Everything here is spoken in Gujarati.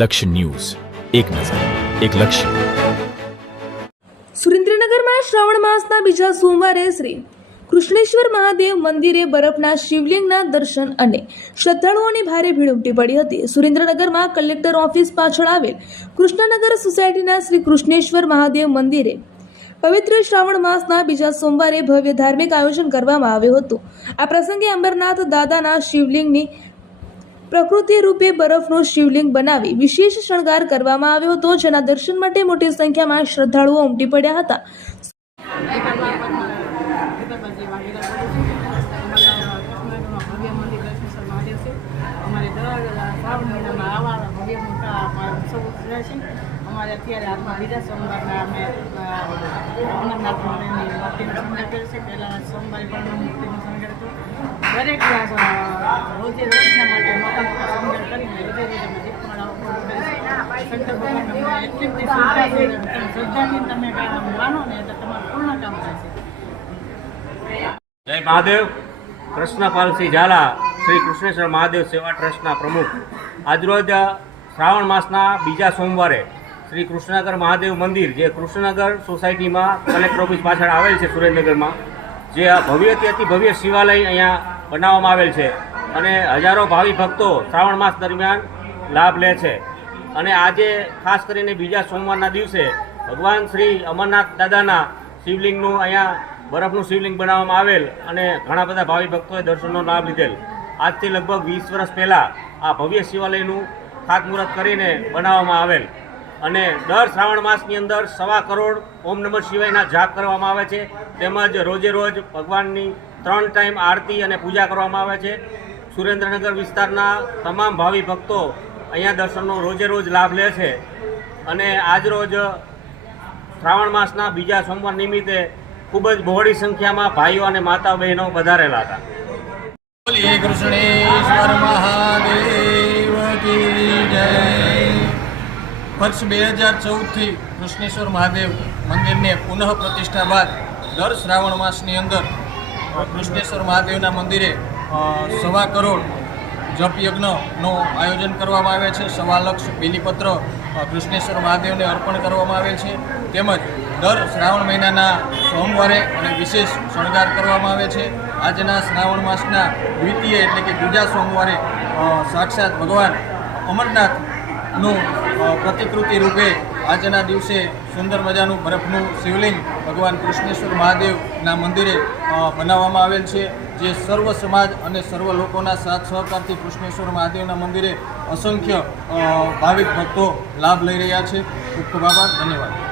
લક્ષ્ય ન્યૂઝ, એક નજર, એક લક્ષ્ય. સુરેન્દ્રનગરમાં શ્રાવણ માસના બીજા સોમવારે શ્રી કૃષ્ણેશ્વર મહાદેવ મંદિરે બરફના શિવલિંગના દર્શન અને શ્રદ્ધાળુઓની ભારે ભીડ ઉમટી પડી હતી. સુરેન્દ્રનગરમાં કલેક્ટર ઓફિસ પાછળ આવેલ કૃષ્ણનગર સોસાયટીના શ્રી કૃષ્ણેશ્વર મહાદેવ મંદિરે પવિત્ર શ્રાવણ માસના બીજા સોમવારે ભવ્ય ધાર્મિક આયોજન કરવામાં આવ્યું હતું. આ પ્રસંગે અમરનાથ દાદાના શિવલિંગની પ્રકૃતિ રૂપે બરફનો શિવલિંગ બનાવી વિશેષ શણગાર કરવામાં આવ્યો હતો, જેના દર્શન માટે મોટી સંખ્યામાં શ્રદ્ધાળુઓ ઉમટી પડ્યા હતા. અમારે અત્યારે હાથમાં બીજા સોમવારના અમે અમરનાથ મહાદેવની મૂર્તિનો શણગાર કર્યો છે. પહેલાં સોમવારે પણ મૂર્તિનો શણગાર હતો. દરેક રોજે રોજના માટે મોટા મોટા શણગાર કરીને રોજે રોજ અમે દીપમાળાઓ શંકર ભગવાન એટલી બધી શ્રદ્ધા છે. તમે શ્રદ્ધાથી તમે માનો ને એટલે તમારું પૂર્ણ કામ થશે. જય મહાદેવ. કૃષ્ણપાલસિંહ ઝાલા, શ્રી કૃષ્ણેશ્વર મહાદેવ સેવા ટ્રસ્ટના પ્રમુખ. આજરોજ શ્રાવણ માસના બીજા સોમવારે શ્રી કૃષ્ણનગર મહાદેવ મંદિર, જે કૃષ્ણનગર સોસાયટીમાં કલેક્ટર ઓફિસ પાછળ આવેલ છે સુરેન્દ્રનગરમાં, જે ભવ્યથી અતિ ભવ્ય શિવાલય અહીંયા બનાવવામાં આવેલ છે અને હજારો ભાવિ ભક્તો શ્રાવણ માસ દરમિયાન લાભ લે છે. અને આજે ખાસ કરીને બીજા સોમવારના દિવસે ભગવાન શ્રી અમરનાથ દાદાના શિવલિંગનું અહીંયા બરફનું શિવલિંગ બનાવવામાં આવેલ અને ઘણા બધા ભાવિ ભક્તોએ દર્શનનો લાભ લીધેલ. આજથી લગભગ 20 વર્ષ પહેલાં આ ભવ્ય શિવાલયનું ખાતમુહૂર્ત કરીને બનાવવામાં આવેલ અને દર શ્રાવણ માસની અંદર 1.25 કરોડ ઓમ નમઃ શિવાયના જાપ કરવામાં આવે છે. તેમજ રોજે રોજ ભગવાનની 3 ટાઈમ આરતી અને પૂજા કરવામાં આવે છે. સુરેન્દ્રનગર વિસ્તારના તમામ ભાવિ ભક્તો અહીંયા દર્શનનો રોજે રોજ લાભ લે છે અને આજરોજ શ્રાવણ માસના બીજા સોમવાર નિમિત્તે ખૂબ જ બહોળી સંખ્યામાં ભાઈઓ અને માતા બહેનો પધારેલા હતા. બોલીએ કૃષ્ણેશ્વર મહાદેવ કી જય. વર્ષ 2014થી કૃષ્ણેશ્વર મહાદેવ મંદિરને પુનઃ પ્રતિષ્ઠા બાદ દર શ્રાવણ માસની અંદર કૃષ્ણેશ્વર મહાદેવના મંદિરે 1.25 કરોડ જપ યજ્ઞનું આયોજન કરવામાં આવે છે. 1.25 લાખ બીલીપત્ર કૃષ્ણેશ્વર મહાદેવને અર્પણ કરવામાં આવે છે. તેમજ દર શ્રાવણ મહિનાના સોમવારે અને વિશેષ શણગાર કરવામાં આવે છે. આજના શ્રાવણ માસના દ્વિતીય એટલે કે બીજા સોમવારે સાક્ષાત ભગવાન અમરનાથનું પ્રતિકૃતિ રૂપે આજના દિવસે સુંદર મજાનું બરફનું શિવલિંગ ભગવાન કૃષ્ણેશ્વર મહાદેવના મંદિરે બનાવવામાં આવેલ છે, જે સર્વ સમાજ અને સર્વ લોકોના સાથ સહકારથી કૃષ્ણેશ્વર મહાદેવના મંદિરે અસંખ્ય ભાવિક ભક્તો લાભ લઈ રહ્યા છે. ખૂબ ખૂબ આભાર. ધન્યવાદ.